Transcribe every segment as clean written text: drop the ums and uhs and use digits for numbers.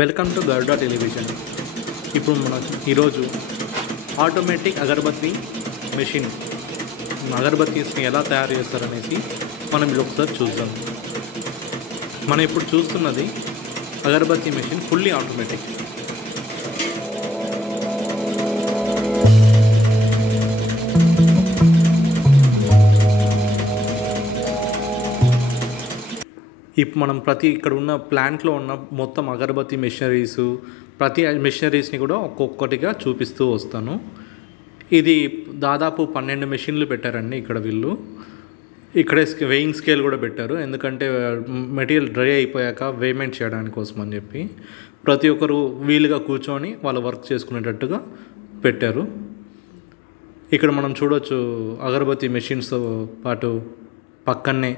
Welcome to Garuda television. ఇప్పుడు మనం ఈరోజు ఆటోమేటిక్ అగరబత్తి మెషిన్ అగరబత్తీస్ని ఎలా తయారు చేస్తారనేసి మనం ఇది ఒకసారి చూద్దాం. మనం ఇప్పుడు చూస్తున్నది అగరబత్తి మెషిన్ ఫుల్లీ ఆటోమేటిక్. ఇప్పుడు మనం ఇక్కడ ఉన్న ప్లాంట్లో ఉన్న మొత్తం అగరబత్తి మెషినరీస్ ప్రతి మెషినరీస్ని కూడా ఒక్కొక్కటిగా చూపిస్తూ వస్తాను. ఇది దాదాపు 12 మెషిన్లు పెట్టారండి ఇక్కడ వీళ్ళు. ఇక్కడే వెయింగ్ స్కేల్ కూడా పెట్టారు, ఎందుకంటే మెటీరియల్ డ్రై అయిపోయాక వేమెంట్ చేయడానికి కోసం అని చెప్పి ప్రతి ఒక్కరు వీలుగా కూర్చొని వాళ్ళ వర్క్ చేసుకునేటట్టుగా పెట్టారు. ఇక్కడ మనం చూడవచ్చు అగరబత్తి మెషిన్స్తో పాటు పక్కనే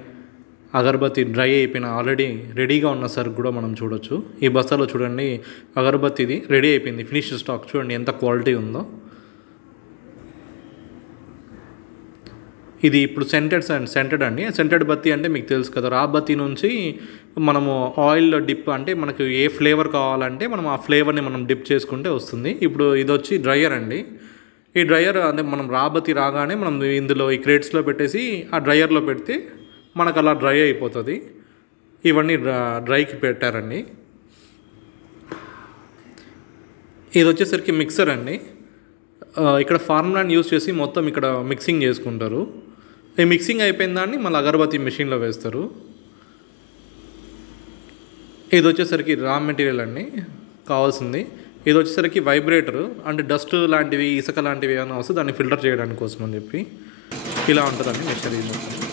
అగరబత్తి డ్రై అయిపోయిన ఆల్రెడీ రెడీగా ఉన్న సరుకు కూడా మనం చూడొచ్చు. ఈ బస్తాలో చూడండి అగరబత్తిది రెడీ అయిపోయింది, ఫినిష్ స్టాక్. చూడండి ఎంత క్వాలిటీ ఉందో. ఇది ఇప్పుడు సెంటెడ్ అండి. సెంటెడ్ బత్తి అంటే మీకు తెలుసు కదా, రా బత్తి నుంచి మనము ఆయిల్ డిప్ అంటే మనకు ఏ ఫ్లేవర్ కావాలంటే మనం ఆ ఫ్లేవర్ని మనం డిప్ చేసుకుంటే వస్తుంది. ఇప్పుడు ఇది వచ్చి డ్రయర్ అండి. ఈ డ్రయర్ అంటే మనం రా బత్తి రాగానే మనం ఇందులో ఈ క్రేట్స్లో పెట్టేసి ఆ డ్రయర్లో పెడితే మనకు అలా డ్రై అయిపోతుంది. ఇవన్నీ డ్రైకి పెట్టారండి. ఇది వచ్చేసరికి మిక్సర్ అండి. ఇక్కడ ఫార్ములాని యూజ్ చేసి మొత్తం ఇక్కడ మిక్సింగ్ చేసుకుంటారు. ఈ మిక్సింగ్ అయిపోయిన దాన్ని మళ్ళీ అగరబత్తి మెషిన్లో వేస్తారు. ఇది వచ్చేసరికి రా మెటీరియల్ అండి కావాల్సింది. ఇది వచ్చేసరికి వైబ్రేటర్, అంటే డస్ట్ లాంటివి ఇసుక లాంటివి ఏమైనా వస్తే దాన్ని ఫిల్టర్ చేయడానికి కోసం అని చెప్పి ఇలా ఉంటుందండి మెషినరీ మొత్తం.